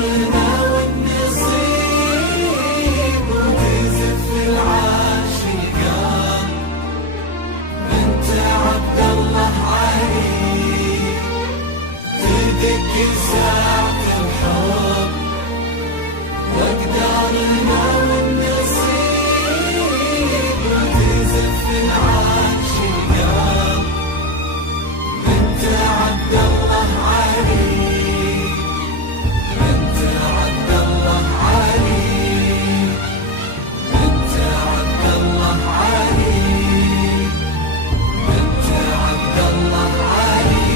قدرنا والنصيب وتزف العاشقان. بنت عبد الله علي تدق ساعة الحب، وقدرنا والنصيب وتزف العاشقان. بنت عبد الله علي، بنت عبد الله علي، بنت عبد الله علي، بنت عبد الله علي.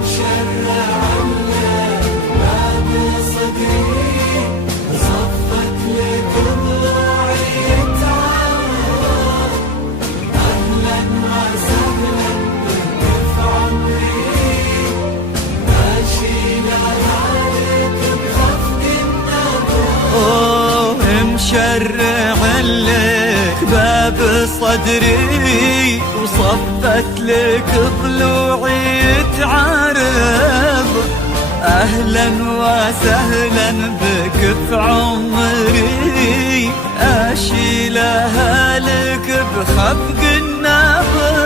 مشرع له باب صدري، صفت لك ضلوعي تعال. أهلا وسهلا بك في عمري، ماشيلها لك بخفض النظر. مشرع لك باب صدري، وصفت لك ضلوعي تعارض. أهلا وسهلا بك في عمري، أشيلها لك بخفق النظر.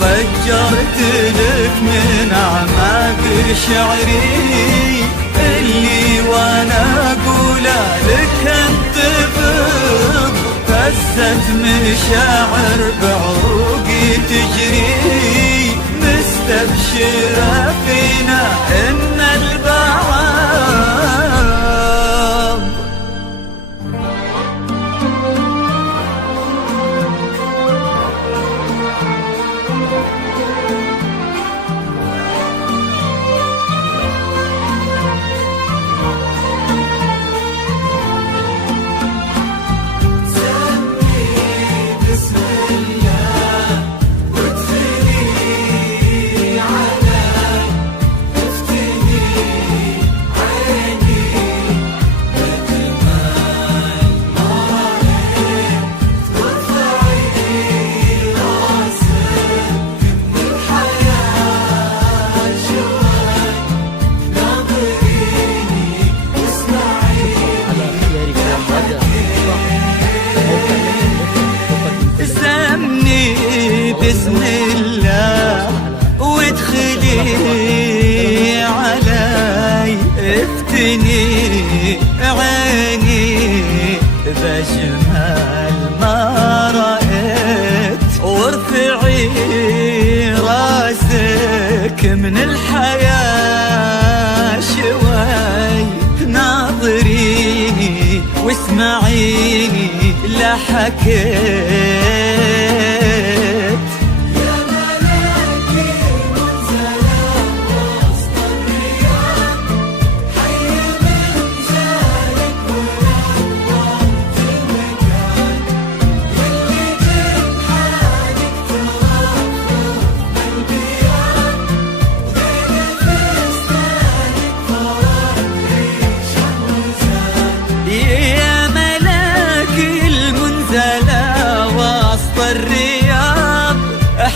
فجرت لك من أعماق شعري، اللي وانا اقوله لك انتفض. فزت مشاعر بعروقي تجري، مستبشرة فينا ان البعض. بسم الله وادخلي علي، افتني عيني بجمال ما رأيت. وارفعي راسك من الحياة شوي، ناظريني واسمعيني لا حكيت. الرياض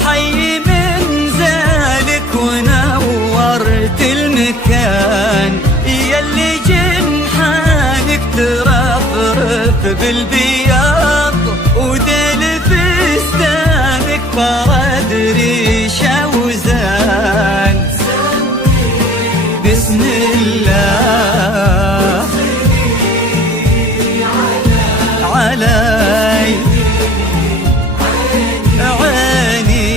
حي من زالك ونورت المكان، يلي جنحانك ترفرف بالبياض، وديل فستانك فرد ريشة وزان. بسم الله علي عيني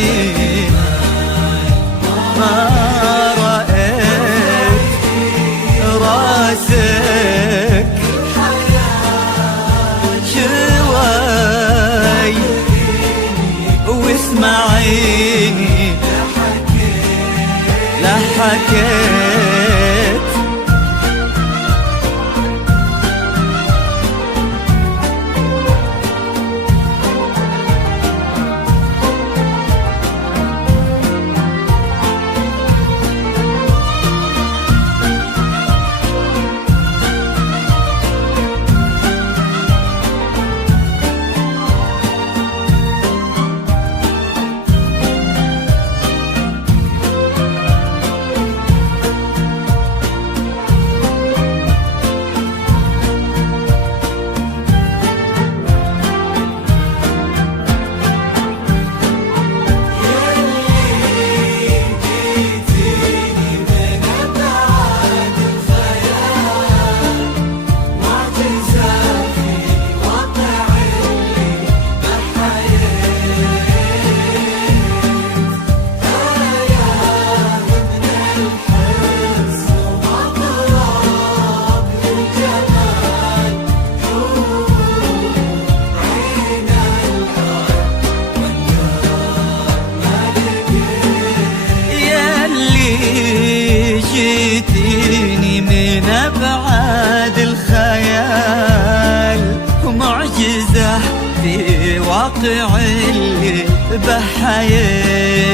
بحياة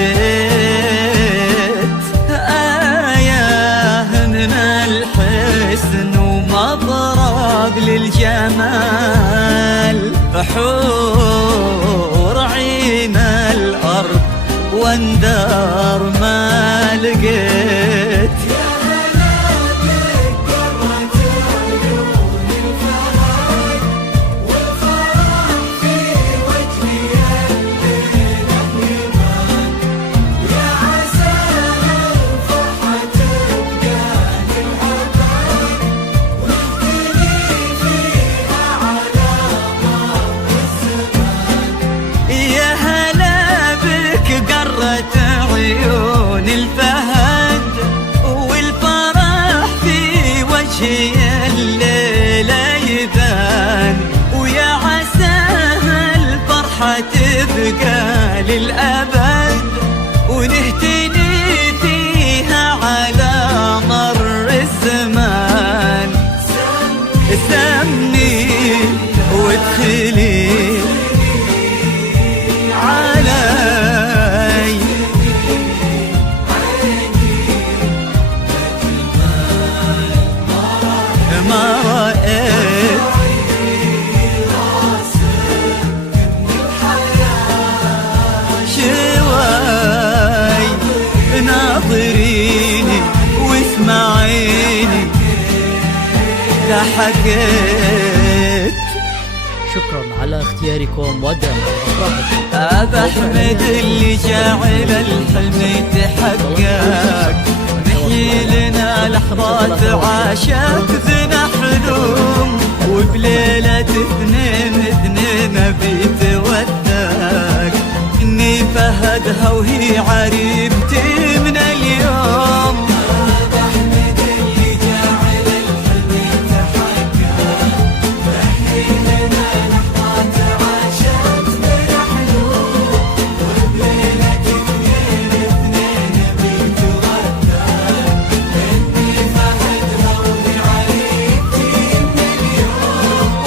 آية من الحسن ومطرب للجمال، حور عين الأرض واندار ما لقيت. عيون الفهد والفرح في وجهي الليلة يبان، ويا عساها الفرحة تبقى للأبد، ونهتني فيها على مر الزمان. سمي وادخلي ناظريني واسمعيني لا حكيت. شكرا على اختياركم ودعم أفراحكم. أبا أحمد اللي جعل الحلم يتحقق، نحيي لنا لحظات عاشت ذنا حلوم، وبليلة اثنين بيتوثق، إني فهدها وهي عريبتي من اليوم. أبا أحمد اللي جعل الحلم يتحقق، نحيي لنا لحظات عاشت بلا حلول، وبليلة اثنين بيتوثق، إني فهدها وهي عريبتي من اليوم.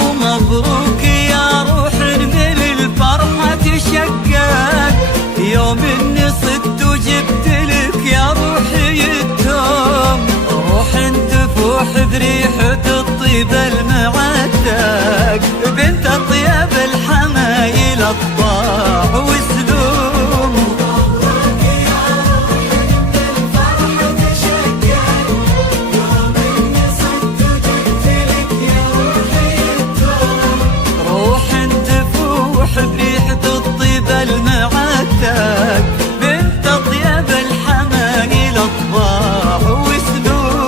ومبروك يا روح من الفرحة تشقق، يوم اني صدت وجبت لك يا روحي التوم، روح تفوح بريحة الطيب المعتق، بنت اطيب الحمايل الطاع وسلوم. مبروك يا روح من الفرحة تشقق، يوم اني صدت وجبت لك يا روحي التوم، روح تفوح بريحة الطيب المعتق، بنت اطيب الحمايل الطاع وسلوم.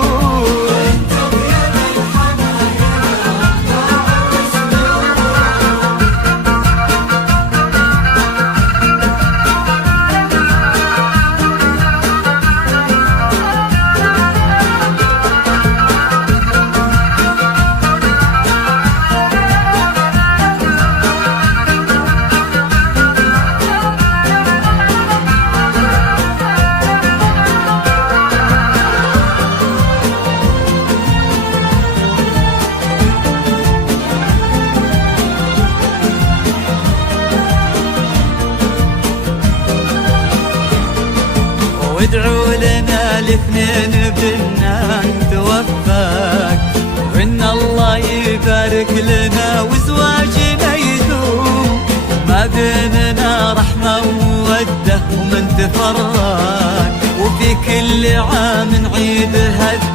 انت طيب الحمايل الطاع وسلوم. وادعوا لنا الاثنين بنا نتوفق، وان الله يبارك لنا وزواجنا يدوم، ما بيننا رحمة ومودة ومن تفرق، وفي كل عام نعيد هالدنيا